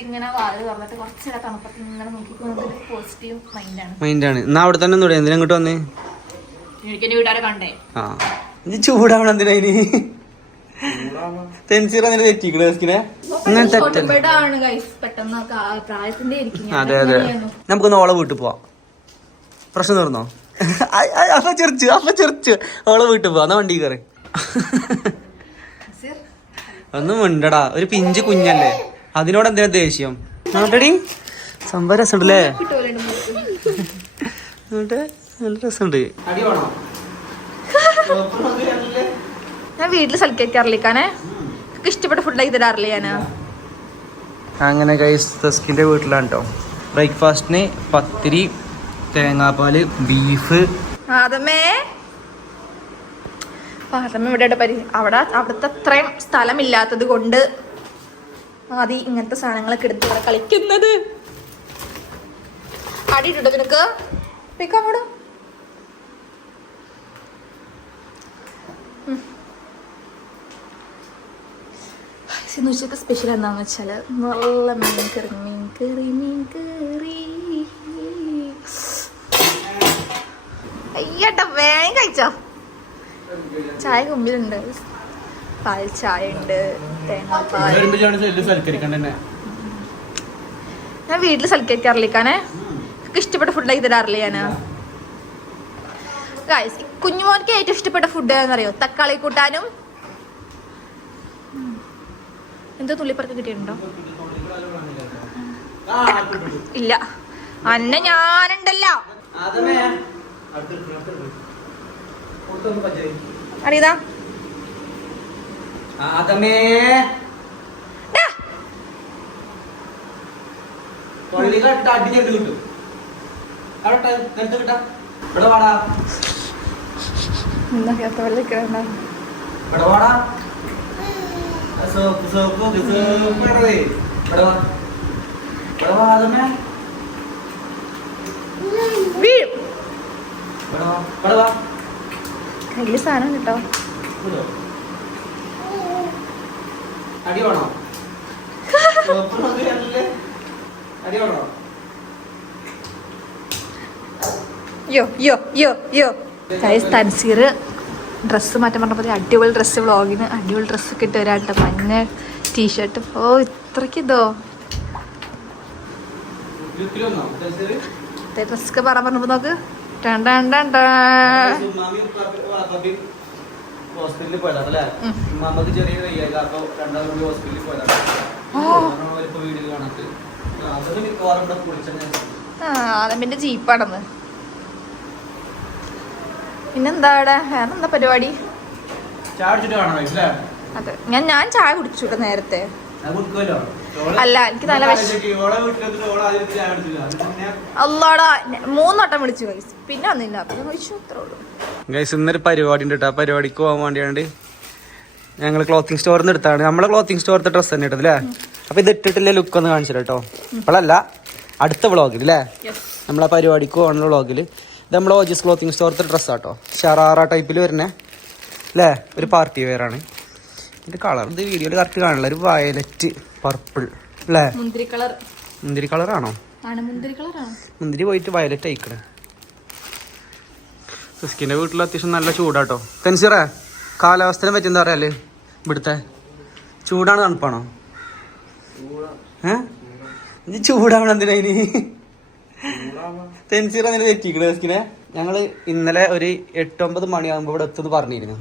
ഇങ്ങനെ വാതിൽ തുറന്നിട്ട് കുറച്ചേരെ തണുപ്പത്ത് ഇങ്ങനെ നോക്കിക്കൊണ്ടൊരു പോസിറ്റീവ് മൈൻഡാണ് മൈൻഡാണ് എന്നാ അവിടെ തന്നെ ഒന്നുകൂടെ എന്തിനാ ഇങ്ങോട്ട് വന്നേ? എനിക്ക് വീട്ടുകാരെ കണ്ടേ. ആ. ഇത് ചൂടാവണം എന്തിനാ ഇനി? തെറ്റിക്കണേ അതെ ഓളെ വീട്ടിൽ പോവാം. പ്രശ്നം തീർന്നോ? അപ്പ ചെറിച്ച് അപ്പ ചെറിച്ച്. ഓളെ വീട്ടിൽ പോവാ. എന്നാ വണ്ടി കയറി. ഒന്നും ഉണ്ടടാ ഒരു പിഞ്ച് കുഞ്ഞല്ലേ? അതിനോട് എന്തിനാ ദേഷ്യം? നോട്ടടി. സംഭവം രസമുണ്ടല്ലേ? നല്ല രസമുണ്ട്. ഞാൻ വീട്ടിൽ സൽക്കരിക്കാറില്ലേക്കാനെ ഇഷ്ടപ്പെട്ട ഫുഡാക്കി തരാറില്ല ഞാൻ അങ്ങനെ ഗൈസ് തസ്കിന്റെ വീട്ടിലാണ് കേട്ടോ ബ്രേക്ക്ഫാസ്റ്റിന് പത്തിരി തേങ്ങാപ്പാൽ ബീഫ് ആദമേ ആദമ്മ ഇവിടെ അവിടെ അവിടുത്തെ അത്രയും സ്ഥലമില്ലാത്തത് കൊണ്ട് ആദ്യം ഇങ്ങനത്തെ സാധനങ്ങളൊക്കെ എടുത്ത് ഇവിടെ കളിക്കുന്നത്. അടിയിട്ടോ നിനക്ക്? പിക്കങ്ങോട് ഇന്ന് ഉച്ചത്തെ സ്പെഷ്യൽ എന്താണെന്ന് വെച്ചാൽ നല്ല മീൻ കറി മീൻ കറി മീൻ കറി. അയ്യട്ട വേഗം കഴിച്ചോ. ചായ കുമ്പിലുണ്ട്. പാൽ ചായ ഉണ്ട്. ഞാൻ വീട്ടിൽ സൽക്കരിക്കാറില്ലേക്കാനെ ഇഷ്ടപ്പെട്ട ഫുഡാക്കി തരാറില്ല ഞാൻ ഗായ്സ് കുഞ്ഞുമോൻക്ക് ഏറ്റവും ഇഷ്ടപ്പെട്ട ഫുഡ് എന്നറിയോ തക്കാളി കൂട്ടാനും. എന്തോ തുള്ളിപ്പറക്ക് കിട്ടിയിട്ടുണ്ടോ? ഇല്ല. അന്ന ഞാനുണ്ടല്ലോ. അറിയതാ അതമേ അടി ഞണ്ട് കിട്ടും. അവിടെ നിലത്ത് കിട്ടാ. ഇവിടെ വാടാ ഇവിടെ വാടാ സോപ്പ് സോപ്പ് സോപ്പ് ഇടവേ. ഇവിടെ വാ ഇവിടെ വാ വാ കയ്യിൽ സാധനം കേട്ടോ. അടി വേണോ? അടി വേണോ? യോ യോ യോ യോ. ഗൈസ് തൻസീർ ഡ്രസ്സ് പറഞ്ഞപ്പോൾ അടിപൊളി ഡ്രസ്സ് വ്ളോഗിന് അടിപൊളി ഡ്രസ്സ് ഇട്ട് വരാട്ടോ. മഞ്ഞ ടീഷർട്ട് ഓ ഇത്രയ്ക്ക് ഇതോ? ഡ്രസ്സൊക്കെ പറയാൻ പറഞ്ഞപ്പോ നോക്ക്. ടൺ ഹോസ്പിറ്റലിൽ പോയതാണ് അല്ലേ? ഉം. ചെറിയ വയ്യായി അപ്പൊ രണ്ടാമത് കൂടി ഹോസ്പിറ്റലിൽ പോയതാണ്. അവരിപ്പോ വീട്ടിൽ കാണാത്ത. അതൊക്കെ മിക്കവാറും ഇവിടെ കുളിച്ചെന്നെ. ജീപ്പാണെന്ന് പിന്നെന്താ അവിടെ? വേറെ എന്താ പരിപാടി? ചായ അതെ ഞാൻ ഞാൻ ചായ കുടിച്ചു നേരത്തെ. അല്ല, എനിക്ക് നല്ല അല്ലാടാ മൂന്നോട്ടം വിളിച്ചു ഗൈസ് പിന്നെ വന്നില്ല. പിന്നെ വിളിച്ചു അത്രേ ഉള്ളൂ. ഗൈസ് ഇന്നൊരു പരിപാടി ഉണ്ട് കേട്ടോ ആ പരിപാടിക്ക് പോകാൻ വേണ്ടിയാണ്ട് ഞങ്ങൾ ക്ലോത്തിങ് സ്റ്റോറിൽ നിന്ന് എടുത്താണ്. നമ്മളെ ക്ലോത്തിങ് സ്റ്റോറത്തെ ഡ്രസ്സ് തന്നെ ഇട്ടത് അല്ലേ അപ്പൊ ഇത് ഇട്ടിട്ടില്ല ലുക്ക് ഒന്ന് കാണിച്ചു കേട്ടോ ഇപ്പോഴല്ല അടുത്ത വ്ളോഗിൽ അല്ലേ നമ്മളെ പരിപാടിക്ക് പോകുന്ന വ്ളോഗിൽ ഇത് നമ്മളെ ഓജിസ് ക്ലോത്തിങ് സ്റ്റോറിലത്തെ ഡ്രസ്സാട്ടോ ഷറാറ ടൈപ്പിൽ വരുന്നേ. അല്ലേ ഒരു പാർട്ടി വെയർ ആണ്. ഇത് കളർ ഇത് വീഡിയോയിൽ കറക്റ്റ് കാണില്ല. ഒരു വയലറ്റ് പർപ്പിൾ അല്ലേ മുന്തിരി കളർ മുന്തിരി കളറാണോ ആണോ? മുന്തിരി പോയിട്ട് വയലറ്റ് അയക്കണേ സിസ്കിന്റെ വീട്ടിൽ അത്യാവശ്യം നല്ല ചൂടാട്ടോ. തെൻസിറേ കാലാവസ്ഥനെ പറ്റി എന്താ പറയാൽ? ഇവിടുത്തെ ചൂടാണ് തണുപ്പാണോ? ഏ? ചൂടാവണം എന്തിനാ ഇനി? തെൻസിറ തെറ്റിക്കണേ സിസ്കിനെ. ഞങ്ങൾ ഇന്നലെ ഒരു എട്ടൊമ്പത് മണിയാകുമ്പോ ഇവിടെ എത്തുന്നു പറഞ്ഞിരുന്നു.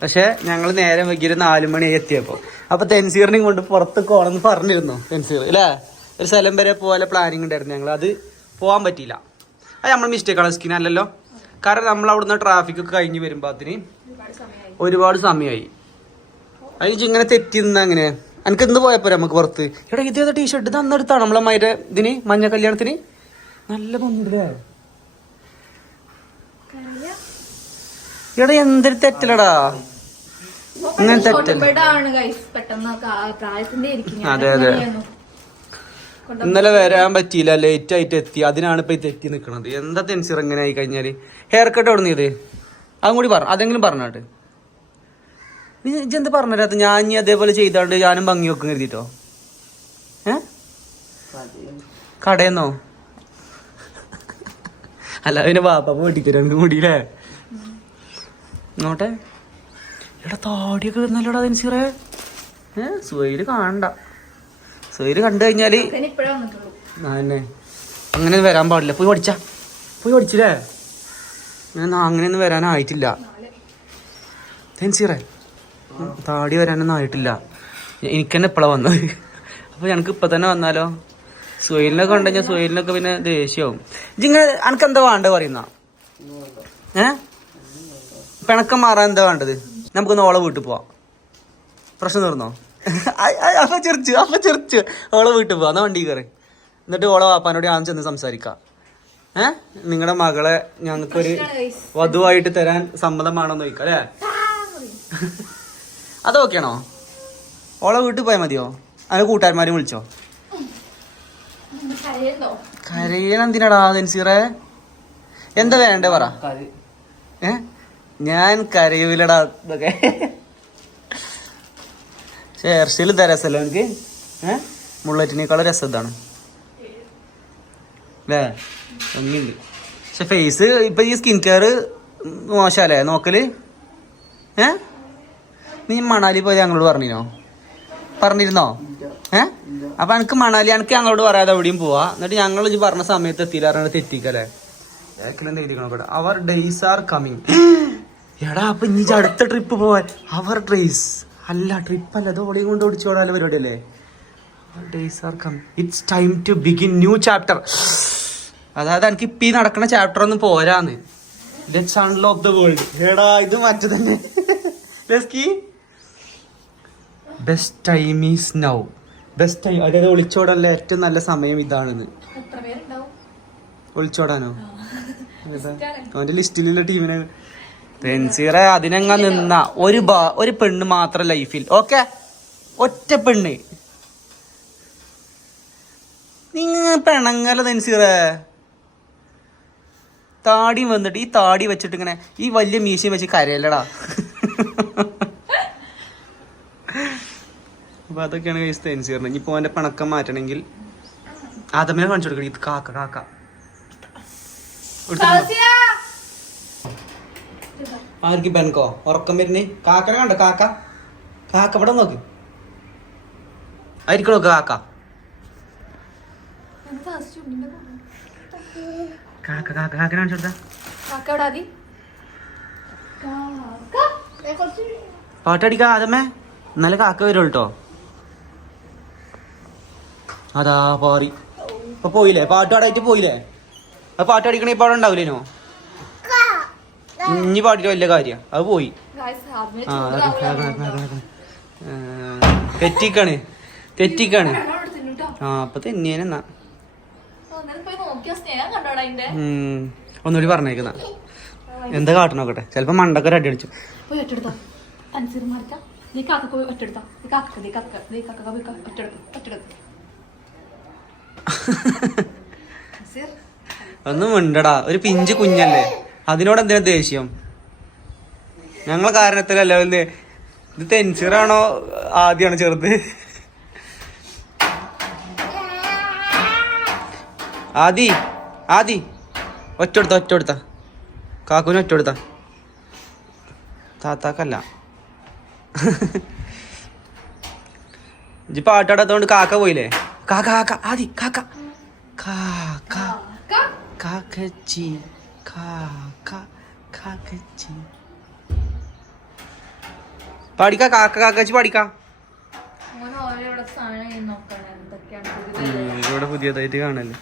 പക്ഷെ ഞങ്ങൾ നേരെ വൈകിയൊരു നാല് മണിയായി എത്തിയപ്പോൾ അപ്പൊ തെൻസീറിനെയും കൊണ്ട് പുറത്ത് പോകണമെന്ന് പറഞ്ഞിരുന്നു തെൻസീർ അല്ലേ ഒരു സ്ഥലം വരെ പോലെ പ്ലാനിങ് ഉണ്ടായിരുന്നു ഞങ്ങൾ അത് പോകാൻ പറ്റിയില്ല. അത് നമ്മൾ മിസ്റ്റേക്ക് ആണ് സ്കിൻ അല്ലല്ലോ. കാരണം നമ്മൾ അവിടുന്ന് ട്രാഫിക് ഒക്കെ കഴിഞ്ഞ് വരുമ്പോൾ അതിന് ഒരുപാട് സമയമായി. അതിന് ഇങ്ങനെ തെറ്റി നിന്ന അങ്ങനെ എനിക്ക് ഇന്ന് പോയപ്പോ നമുക്ക് പുറത്ത്? എടാ ഇതേതാ ടീഷർട്ട് ഇത് അന്നെടുത്താണ് നമ്മളെ മൈരെ ഇതിന് മഞ്ഞ കല്യാണത്തിന്. നല്ല ഭംഗിയില്ലേ എടാ എന്തൊരു തെറ്റിലടാ. ഇങ്ങനെ തെറ്റല്ല അതെ, അതെ. ഇന്നലെ വരാൻ പറ്റിയില്ല. ലേറ്റ് ആയിട്ട് എത്തി. അതിനാണ് ഇപ്പൊ തെറ്റി നിക്കണത്. എന്താ തെൻസിർ എങ്ങനെ ആയി കഴിഞ്ഞാൽ? ഹെയർ കട്ട് എവിടെ ഇത് അതും കൂടി പറ. അതെങ്കിലും പറഞ്ഞാട്ട്. നീ ഇജ്ജ് എന്ത് പറഞ്ഞത് ഞാൻ ഇനി അതേപോലെ ചെയ്താണ്ട് ഞാനും ഭംഗി വെക്കും കരുതിട്ടോ. ഏ? കടയെന്നോ? അല്ല പിന്നെ ബാപ്പ പൊട്ടിത്തരും കൂടിയില്ലേ നോട്ടെ. എടാ താടിയൊക്കെ വരുന്നല്ലോടാ തെൻസീറേ ഏ സുഹൈൽ കാണണ്ട. സുഹൈൽ കണ്ടു തന്നെ. അങ്ങനെ വരാൻ പാടില്ല. പോയി പഠിച്ച. പോയി പഠിച്ചില്ലേ? ഞാൻ അങ്ങനെയൊന്നും വരാനായിട്ടില്ല. തെൻസീറേ താടി വരാനൊന്നും ആയിട്ടില്ല. എനിക്ക് തന്നെ ഇപ്പോഴാണ് വന്നത്. അപ്പൊ ഞങ്ങൾക്ക് ഇപ്പൊ തന്നെ വന്നാലോ? സുഹൈലിനൊക്കെ ഉണ്ടെങ്കിൽ സുഹൈലിനൊക്കെ പിന്നെ ദേഷ്യവും. ഇങ്ങനെ എനിക്ക് എന്താ വേണ്ടത് പറയുന്ന? ഏ? പിണക്കം മാറാൻ എന്താ വേണ്ടത്? നമുക്കൊന്ന് ഓളെ വീട്ടിൽ പോവാം. പ്രശ്നം തീർന്നോ? അപ്പൊ ചെറിച്ചു അപ്പൊ ചെറിച്ചു ഓളെ വീട്ടിൽ പോവാ. എന്നാ വണ്ടി കയറി. എന്നിട്ട് ഓളെ വാപ്പാനോട് ഞാൻ ചെന്ന് സംസാരിക്കാം. ഏ? നിങ്ങളുടെ മകളെ ഞങ്ങൾക്കൊരു വധുവായിട്ട് തരാൻ സമ്മതമാണോന്ന് ചോദിക്കാം അല്ലേ? അത് ഓക്കെയാണോ ഓളെ വീട്ടിൽ പോയാൽ മതിയോ? അതിന് കൂട്ടുകാരന്മാരും വിളിച്ചോ? കരയുന്നോ? കരയണം എന്തിനാടാ തെൻസീറേ എന്താ വേണ്ടേ പറ. ഏ? ഞാൻ കരയൂലടാ ഇതൊക്കെ. പക്ഷെ എർഷിയിൽ ഇതാ രസമല്ലോ എനിക്ക് ഏഹ് മുള്ളറ്റിനേക്കാളും രസം ഇതാണ്. അല്ലേ ഭംഗിയുണ്ട്. പക്ഷെ ഫേസ് ഇപ്പൊ ഈ സ്കിൻ കെയർ മോശമല്ലേ നോക്കൽ. ഏ? നീ മണാലി പോയത് ഞങ്ങളോട് പറഞ്ഞിരുന്നോ? പറഞ്ഞിരുന്നോ? ഏ? അപ്പൊ എനിക്ക് മണാലി എനിക്ക് ഞങ്ങളോട് പറയാതെ എവിടെയും പോവാ. എന്നിട്ട് ഞങ്ങൾ ഈ പറഞ്ഞ സമയത്ത് എത്തിയില്ല പറഞ്ഞിട്ട് തെറ്റിക്കല്ലേ? അവർ ഡേയ്സ് ആർ കമ്മിങ് എടാ അപ്പൊ ഇനി അടുത്ത ട്രിപ്പ് പോവാൻ. അവർ ഡ്രൈസ് അല്ല ട്രിപ്പ് അല്ല അത് ഓടിയും കൊണ്ട് ഓടിച്ചോടാല പരിപാടി അല്ലേ days are come it's time to begin new chapter അതായത് എനിക്ക് ഇപ്പൊ ഈ നടക്കുന്ന ചാപ്റ്റർ ഒന്നും പോരാന്ന്. ലെറ്റ്സ് അൺലോക്ക് ദ വേൾഡ് എടാ ഇത് മറ്റു തന്നെ ലെസ്കി best time is now best time അതായത് ഒളിച്ചോടാനുള്ള ഏറ്റവും നല്ല സമയം ഇതാണെന്ന്. ഒളിച്ചോടാനോ? അവന്റെ ലിസ്റ്റിലുള്ള ടീമിനെ പെൻസീറെ അതിനങ്ങ നിന്ന ഒരു ബാ ഒരു പെണ്ണ് മാത്രം ലൈഫിൽ. ഓക്കെ? ഒറ്റ പെണ്ണ്. നിങ്ങ പെണങ്ങല തെൻസീറെ. താടി വന്നിട്ട് ഈ താടി വെച്ചിട്ട് ഇങ്ങനെ ഈ വലിയ മീശയും വെച്ച് കരയല്ലടാ. അപ്പൊ അതൊക്കെയാണ് കഴിച്ച് തെൻസീറിന്. ഇനിയിപ്പോ അവന്റെ പിണക്കം മാറ്റണമെങ്കിൽ ആദമിനെ കാണിച്ചു കൊടുക്കണം. ഇത് കാക്ക കാക്ക. എടുത്തിട്ടുണ്ടോ? ആർക്ക് ബെൻകോ ഉറക്കം വരുന്നേ? കാക്കനെ കണ്ടോ? കാക്ക? കാക്ക ഇവിടെ നോക്ക്. ആയിരിക്കണോ കാക്ക? കാക്ക? കാക്ക കാക്ക കാണിച്ചു കൊടുത്താ. കാക്കവിടാതി പാട്ടടിക്ക ആദമേ. ഇന്നലെ കാക്ക വരും കേട്ടോ അതാ പാറി. ഇപ്പൊ പോയില്ലേ? പാട്ട് പാടായിട്ട് പോയില്ലേ? അത് പാട്ട് അടിക്കണ ഇപ്പൊ അവിടെ ഉണ്ടാവില്ലേനോ ഇനി പാടിയിട്ട് വലിയ കാര്യം. അത് പോയി. ആ തെറ്റിക്കാണ്. തെറ്റിക്കാണ്. ആ അപ്പൊ ഉം, ഒന്നുകൂടി പറഞ്ഞേക്കുന്ന എന്താ കാട്ടണോക്കട്ടെ ചിലപ്പോ മണ്ടൊക്കെ ഒരു അടി അടിച്ചു. ഒന്നും മിണ്ടടാ. ഒരു പിഞ്ച് കുഞ്ഞല്ലേ? അതിനോട് എന്തിനാ ദേഷ്യം? ഞങ്ങളെ കാരണത്തിലല്ല വല്ല് ഇത് തെൻസിറാണോ ആദ്യമാണ് ചെറുത്? ആദി ആദി. ഒറ്റ ഒറ്റ കാക്കുവിന് ഒറ്റെടുത്ത താത്താക്കല്ല. ഇജ്ജ് പാട്ടാടാത്തോണ്ട് കാക്ക പോയില്ലേ? കാക്ക കാക്ക ആദി കാക്ക. കാക്ക. കാക്കച്ചി. പാടിക്ക കാക്ക കാക്കച്ചി ഇവിടെ പുതിയതായിട്ട് കാണല്ലേ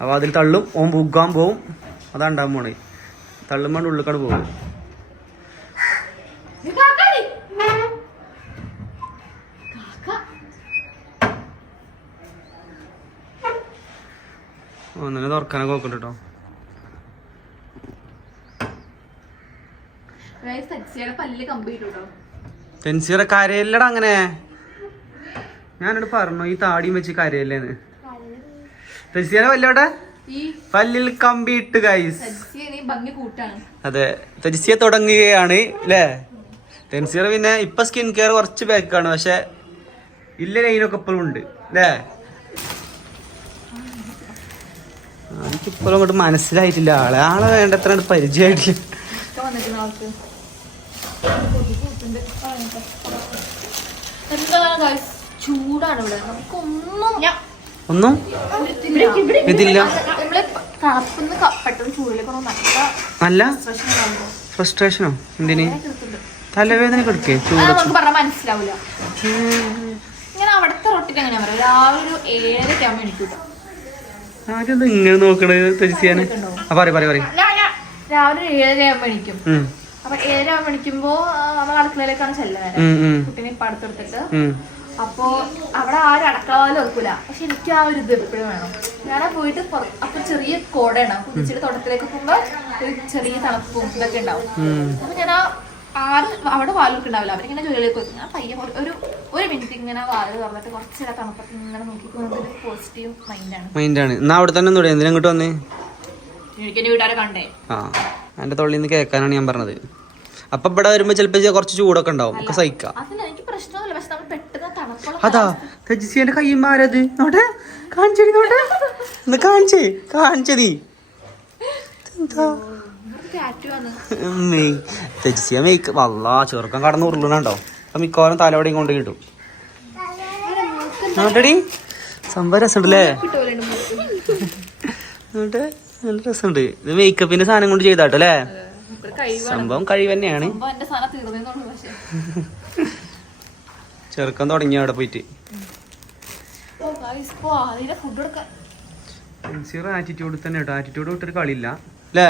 അപ്പൊ അതിൽ തള്ളും ഓൻ പൂക്കാൻ പോവും. അതാ ഉണ്ടാകാൻ പോണേ. തള്ളുമ്പോൾ ഉള്ളിക്കാട് പോകും ഒന്നിനെ തുറക്കാനൊക്കെ നോക്കണ്ട കേട്ടോ സച്ചിയുടെ പല്ല് കേട്ടോ കരയല്ലടാ അങ്ങനെ. ഞാനോട് പറഞ്ഞു ഈ താടിയും വെച്ച് കരയല്ലേന്ന്. ടെൻസിയുടെ പല്ലോടെ പല്ലിൽ കമ്പിയിട്ട് ഗൈസ് അതെ തെജിസിയെ തുടങ്ങുകയാണ് അല്ലേ തെൻസിയർ പിന്നെ ഇപ്പൊ സ്കിൻ കെയർ കുറച്ച് ബാക്കാണ് പക്ഷെ ഇല്ല ലൈനൊക്കെ ഇപ്പോഴും ഉണ്ട് അല്ലേ എനിക്കിപ്പോഴും അങ്ങോട്ട് മനസ്സിലായിട്ടില്ല ആളെ ആളെ വേണ്ടത്ര പരിചയമായിട്ടില്ല. എന്താണ്? ചൂടാണ് ഇവിടെ നമുക്കൊന്നും ഒന്നും? ഇതില്ല. നല്ല ഫ്രസ്ട്രേഷനോ? എന്തിന്? തലവേദന കൊടുക്കേ? ചൂട് മനസ്സിലാവില്ല അവിടുത്തെ റൊട്ടിട്ട് എങ്ങനെയാ പറയാ? രാവിലെ ഒരു ഏഴരയ്ക്ക് ആകുമ്പോൾ എനിക്ക് കിട്ടും ഇങ്ങനെ നോക്കണത് പറയും പറയും പറയും. രാവിലെ ഏഴര ആകുമ്പോൾ എണീക്കും. ഉം, അപ്പൊ ഏഴര മണിക്കുമ്പോ നമ്മൾ അടുക്കളയിലേക്കാണ് ചെല്ലുന്നത്. കുട്ടീനെ ഇപ്പൊ അടുത്തെടുത്തിട്ട്. അപ്പോ അവിടെ ആരും അടക്കളവാലും ഒക്കൂല പക്ഷെ എനിക്ക് ആ ഒരു ഇത് എപ്പോഴും വേണം. ഞാൻ പോയിട്ട് അപ്പൊ ചെറിയ കോടയാണ്. കുതിച്ചിട്ട് തോട്ടത്തിലേക്ക് പോകുമ്പോ ഒരു ചെറിയ തണുപ്പും ഇതൊക്കെ ഉണ്ടാവും. അപ്പൊ ഞാൻ ആ ആറ് അവിടെ വാലൊക്കെ ഉണ്ടാവില്ല അവരിങ്ങനെ ജോലിയിലേക്ക് വെക്കും ഞാൻ പയ്യെ ഒരു- ഒരു മിനിറ്റ് ഇങ്ങനെ വാൽ തുറന്നിട്ട് കുറച്ച് നേരം തണുപ്പൊക്കെ ഇങ്ങനെ നോക്കി ഒരു പോസിറ്റീവ് മൈൻഡാണ് മൈൻഡാണ് എന്നാ അവിടെ തന്നെ എന്തിനാ ഇങ്ങോട്ട് വന്നേ? എനിക്ക് എന്റെ വീട്ടുകാരെ കണ്ടേ. ആ. എന്റെ തൊള്ളിൽ നിന്ന് കേൾക്കാനാണ് ഞാൻ പറഞ്ഞത്. അപ്പൊ ഇവിടെ വരുമ്പോൾ ചിലപ്പോ കുറച്ച് ചൂടൊക്കെ ഉണ്ടാവും. ഒക്കെ സഹിക്കാം. അതാ തെജിസിയുടെ കയ്യന്മാരത് നോട്ടെ? കാണിച്ചേ നോട്ടെ? ഒന്ന് കാണിച്ചേ? കാണിച്ചതി തെജിസിയ മേക്ക് വല്ലാ ചെറുക്കം കടന്ന് ഉരുളണുണ്ടോ? അപ്പൊ മിക്കവാറും തലവടയും കൊണ്ട് കിട്ടും. നോട്ടടി? സംഭവം രസമുണ്ടല്ലേ? നോട്ടെ? നല്ല രസമുണ്ട്. ഇത് മേക്കപ്പിന്റെ സാധനം കൊണ്ട് ചെയ്താട്ടോ അല്ലേ? സംഭവം കഴിവ് തന്നെയാണ് ചെറുക്കം തുടങ്ങി അവിടെ പോയിട്ട്. ആറ്റിറ്റ്യൂഡ് തന്നെ കേട്ടോ. ആറ്റിറ്റ്യൂഡ് വിട്ടൊരു കളിയില്ല. അല്ലേ.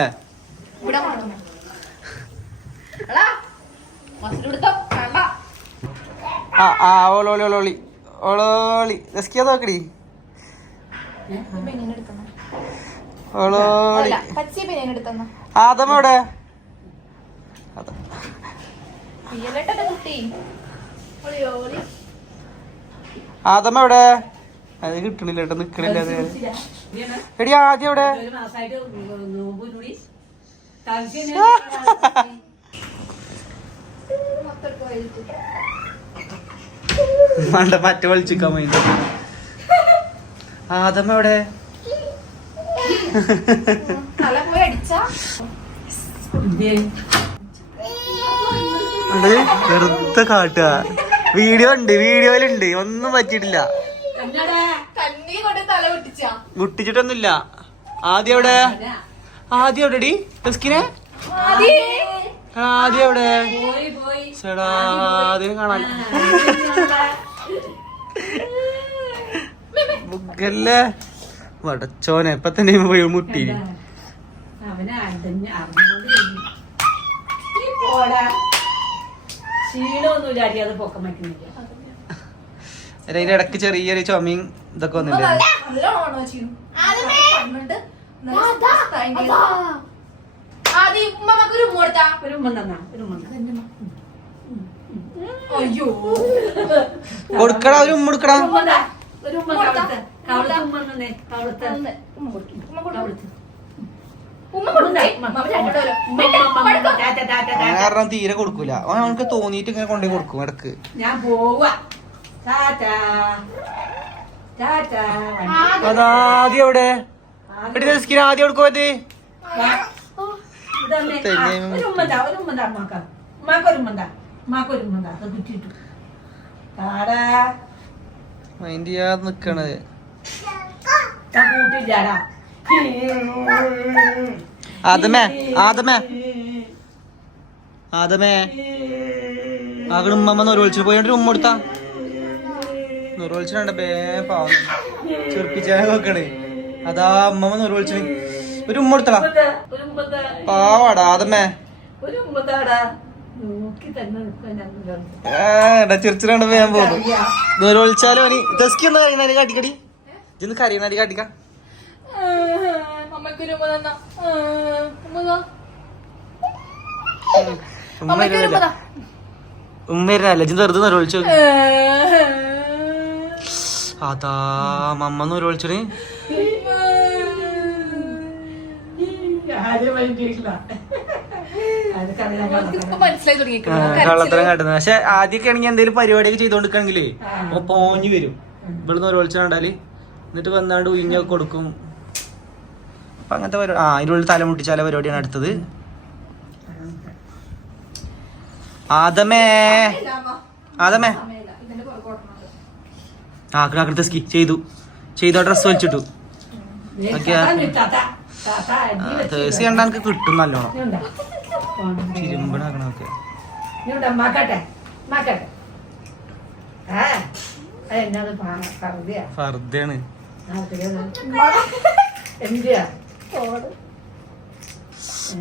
ആ ആ ഓളോളി ഓളോളി ഓളോളി റെസ്കിയാ നോക്കടി. ഈ ബനിയൻ എടുത്തന്നോ. ഓളോളി അല്ല, പച്ച ആദം എവിടെ? അത് കിട്ടണില്ല കേട്ടോ നിക്കണില്ല അത്. എടി ആദ്യം എവിടെ. വേണ്ട മറ്റേ വിളിച്ചിക്കാൻ വേണ്ടി. ആദം എവിടെ? അത് വെറുതെ കാട്ടുക. വീഡിയോ ഉണ്ട് വീഡിയോയിലുണ്ട്. ഒന്നും പറ്റിയിട്ടില്ല. മുട്ടിച്ചിട്ടൊന്നുമില്ല. ആദ്യം എവിടെ? ആദ്യം എവിടെ ഡി റിസ്കിനെ ആദ്യം എവിടെ? ചേടാ ആദ്യം കാണാൻ. ബുക്കല്ലേ വടച്ചോനെ ഇപ്പൊ തന്നെ പോയി മുട്ടി. അതിന്റെ ഇടയ്ക്ക് ചെറിയൊരു ചുമയും ഇതൊക്കെ വന്നിട്ടുണ്ട് കൊടുക്കടാ ഒരു ഉമ്മ കൊടുക്കടാ. ഒരു ഉമ്മ ഒരു ഉമ്മ കവിളത്ത് ഉമ്മ. കവിളത്ത്. കാരണം തീരെ കൊടുക്കൂല. അവൻ അവനക്ക് തോന്നിയിട്ട് ഇങ്ങനെ കൊണ്ടേ കൊടുക്കും ഇടയ്ക്ക്. ഞാൻ പോവാ. അതാദ്യം എവിടെ? എടി റിസ്കിന് ആദ്യം ഉമ്മന്താ അത് മൈൻഡ് ചെയ്യാതെ നിക്കണത്. ഞാൻ കൂട്ടില്ലാടാ ആദമേ ആദമേ. ആദമേ. ആകെ ഉമ്മ നൊരുവിളിച്ചു പോയിട്ട് ഉമ്മ കൊടുത്താ. നൊരുവിളിച്ചിട്ടുണ്ട് ബേ പാവം. ചെറുപ്പിച്ചാൽ നോക്കണേ. അതാ ഉമ്മമ്മ നൊരുവിളിച്ചു ഒരു ഉമ്മ കൊടുത്തടാ. പാവാടാ ആദമേ. നിൽക്കാൻ ഞാൻ പോകുന്നു നൊരുവിളിച്ചാലും അവന്. ദസ്കി ഒന്ന് കഴിയുന്ന കാട്ടിക്കടി. ഇന്ന് കറിയുന്ന കാട്ടിക്ക. അമ്മക്കൊരു ഉമ്മ തന്നാ. ഉമ്മ താ. ഉമ്മ അമ്മയ്ക്കൊരു ഉമ്മ താ. ഉമ്മ ഇരുന്നല്ല ഇജ്ജ് വെറുതെ അതാ മമ്മ തുടങ്ങിയിരിക്കുന്നു. കള്ളത്തരം കാട്ടുന്നത്. പക്ഷെ ആദ്യമൊക്കെ ആണെങ്കിൽ എന്തെങ്കിലും പരിപാടിയൊക്കെ ചെയ്തോണ്ടിരിക്കണെങ്കിലേ അപ്പൊ പോഞ്ഞു വരും. ഇവിടുന്ന് ഒരു വിളിച്ചാണ്ടാൽ എന്നിട്ട് വന്നാണ്ട് ഉയിഞ്ഞൊക്കെ കൊടുക്കും? അപ്പൊ അങ്ങനത്തെ പരിപാടി ആ അതിനുള്ളിൽ തല മുട്ടിച്ചാല പരിപാടിയാണ് അടുത്തത്. ആദമേ. ആദമേ. ആ ആക്കണ സ്കി ചെയ്തു. ചെയ്തു ഡ്രസ് വലിച്ചിട്ടു. ഓക്കേ. തേഴ്സി കണ്ടാ എനിക്ക് കിട്ടും നല്ലോണം. തിരുമ്പണാക്കണൊക്കെ ഫർദയാണ്.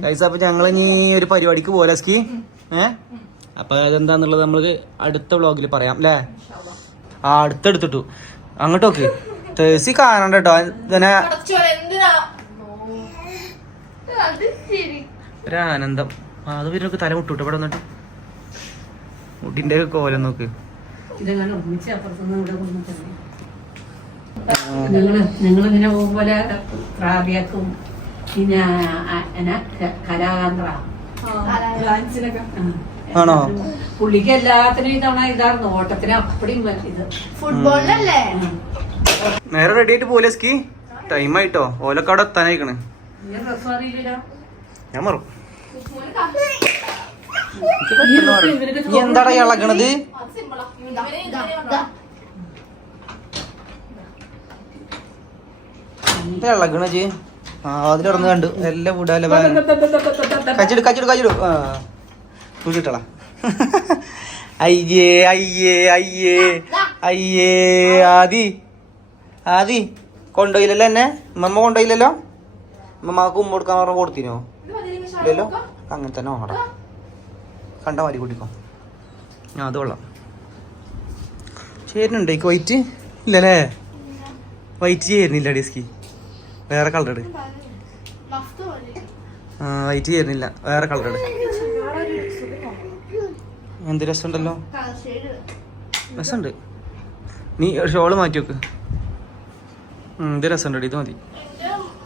ഗൈസ് അപ്പൊ ഞങ്ങൾ ഇനി ഒരു പരിപാടിക്ക് പോലെ സ്കി ഏ? അപ്പൊ അതെന്താന്നുള്ളത് നമ്മൾക്ക് അടുത്ത വ്ളോഗിൽ പറയാം അല്ലേ ആ അടുത്തെടുത്തിട്ടു. അങ്ങോട്ട് നോക്ക്. തേഴ്സി കാണണ്ട കേട്ടോ ഇതിനെ ഒരാനന്ദം. പിന്നെ തല മുട്ടു ഇവിടെ വന്നിട്ട്. മുട്ടിന്റെ കോലം നോക്ക്. ഇതെങ്ങനെ ഒന്നിച്ച് അപ്പുറത്തുനിന്ന് ഇവിടെ കൊണ്ടുവന്നിട്ടുണ്ട് ഞങ്ങൾ ഞങ്ങളിങ്ങനെ പോകുമ്പോലെ റാബിയക്കും. പിന്നെ എന്നാ കലാകാന്ത്ര. ആണോ? പുള്ളിക്ക് എല്ലാത്തിനും ഇതവണ ഇതായിരുന്നു. ഓട്ടത്തിന് അപ്പടിയും ഇത്. ഫുട്ബോളിലല്ലേ? നേരെ റെഡി ആയിട്ട് പോലെ സ്കി ടൈം ആയിട്ടോ. ഓലൊക്കെ അവിടെ എത്താനായിക്കണ്. ഞാൻ മറക്കും എന്താടാ ഇളകണത്? എന്താ ഇളകണ ജി ആ അതിലിറന്ന് കണ്ടു. എല്ലാം വിടാല്ലേ കച്ചിടു കച്ചിടു കച്ചിടു. ആ കുടിട്ടളാ അയ്യേ അയ്യേ അയ്യേ അയ്യേ ആദി. ആദി കൊണ്ടുപോയില്ലല്ലോ എന്നെ? മമ്മ കൊണ്ടുപോയില്ലല്ലോ? മമ്മക്ക് ഉമ്മ കൊടുക്കാൻ പറഞ്ഞ കൊടുത്തിനോ ഇല്ലല്ലോ? അങ്ങനെ തന്നെ ഓടാ. കണ്ട മാതിരി കൂട്ടിക്കോ ആ അത് കൊള്ളാം. ചേരുന്നുണ്ടോ എനിക്ക് വൈറ്റ്? ഇല്ലല്ലേ? വൈറ്റ് ചേരുന്നില്ല ഡിസ്കി. വേറെ കളർ ഇട്. വൈറ്റ് ചേരുന്നില്ല വേറെ കളർ ഇട്. എന്ത് രസമുണ്ടല്ലോ? രസമുണ്ട്. നീ ഷോൾ മാറ്റി വെക്ക്. ഇത് രസമുണ്ട് ഇത് മതി.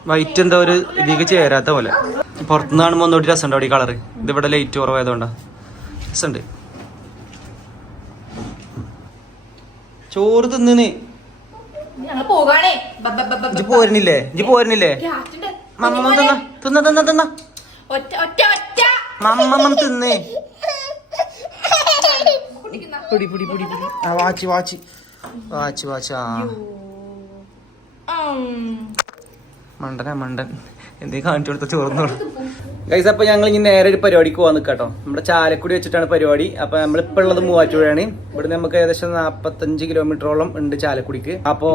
വൈറ്റ് എന്താ ഒരു ഇതിലേക്ക് ചേരാത്ത പോലെ. പുറത്തുനിന്ന് കാണുമ്പോൾ ഒന്നുകൂടി രസമുണ്ട് ഈ കളറ് ഇതിവിടെ ലൈറ്റ് കുറവായതുകൊണ്ടാ. രസമുണ്ട്. ചോറ് തിന്നിന്. ഞങ്ങൾ പോകാണേ ഇജ്ജ് പോരുന്നില്ലേ? ഇജ്ജ് പോരുന്നില്ലേ? മമ്മ തിന്ന തിന്ന തിന്ന തിന്ന. ഒറ്റ ഒറ്റ ഒറ്റ. മമ്മ തിന്നേ. പിടി പിടി പിടി പിടി. ആ വാച്ച് വാച്ച്. വാച്ച് വാച്ച് ആ. മണ്ടനാ മണ്ടൻ. എന്തേ കാണിച്ചു കൊടുത്ത ചോർന്നോളൂ ഗൈസ് അപ്പൊ ഞങ്ങൾ ഇനി നേരെ ഒരു പരിപാടിക്ക് പോകാൻ നിൽക്കാട്ടോ നമ്മുടെ ചാലക്കുടി വെച്ചിട്ടാണ് പരിപാടി. അപ്പൊ നമ്മളിപ്പോ ഉള്ളത് മൂവാറ്റുപുഴയാണ്. ഇവിടെ നമുക്ക് ഏകദേശം നാപ്പത്തഞ്ച് കിലോമീറ്ററോളം ഉണ്ട് ചാലക്കുടിക്ക്. അപ്പോ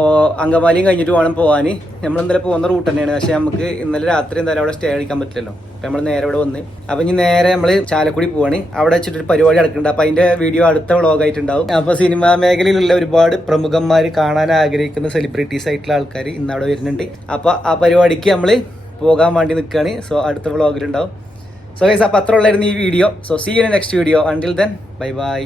അങ്കമാലിയും കഴിഞ്ഞിട്ട് വേണം പോവാന്. നമ്മൾ ഇന്നലെ പോകുന്ന റൂട്ട് തന്നെയാണ്. പക്ഷെ നമുക്ക് ഇന്നലെ രാത്രി എന്തായാലും അവിടെ സ്റ്റേ അടിക്കാൻ പറ്റില്ലല്ലോ. അപ്പൊ നമ്മൾ നേരെ ഇവിടെ വന്ന്. അപ്പൊ ഇനി നേരെ നമ്മൾ ചാലക്കുടി പോവാണ്. അവിടെ വെച്ചിട്ട് ഒരു പരിപാടി നടക്കുന്നുണ്ട്. അപ്പൊ അതിന്റെ വീഡിയോ അടുത്ത വ്ളോഗായിട്ടുണ്ടാവും അപ്പൊ സിനിമാ മേഖലയിലുള്ള ഒരുപാട് പ്രമുഖന്മാർ കാണാൻ ആഗ്രഹിക്കുന്ന സെലിബ്രിറ്റീസ് ആയിട്ടുള്ള ആൾക്കാർ ഇന്ന് അവിടെ വരുന്നുണ്ട്. അപ്പൊ ആ പരിപാടിക്ക് നമ്മൾ പോകാൻ വേണ്ടി നിൽക്കുകയാണ് സോ അടുത്ത വ്ളോഗിലുണ്ടാവും. സോ ഗൈസ് അപ്പോൾ അത്ര ഉള്ളായിരുന്നു ഈ video so see you next video until then bye bye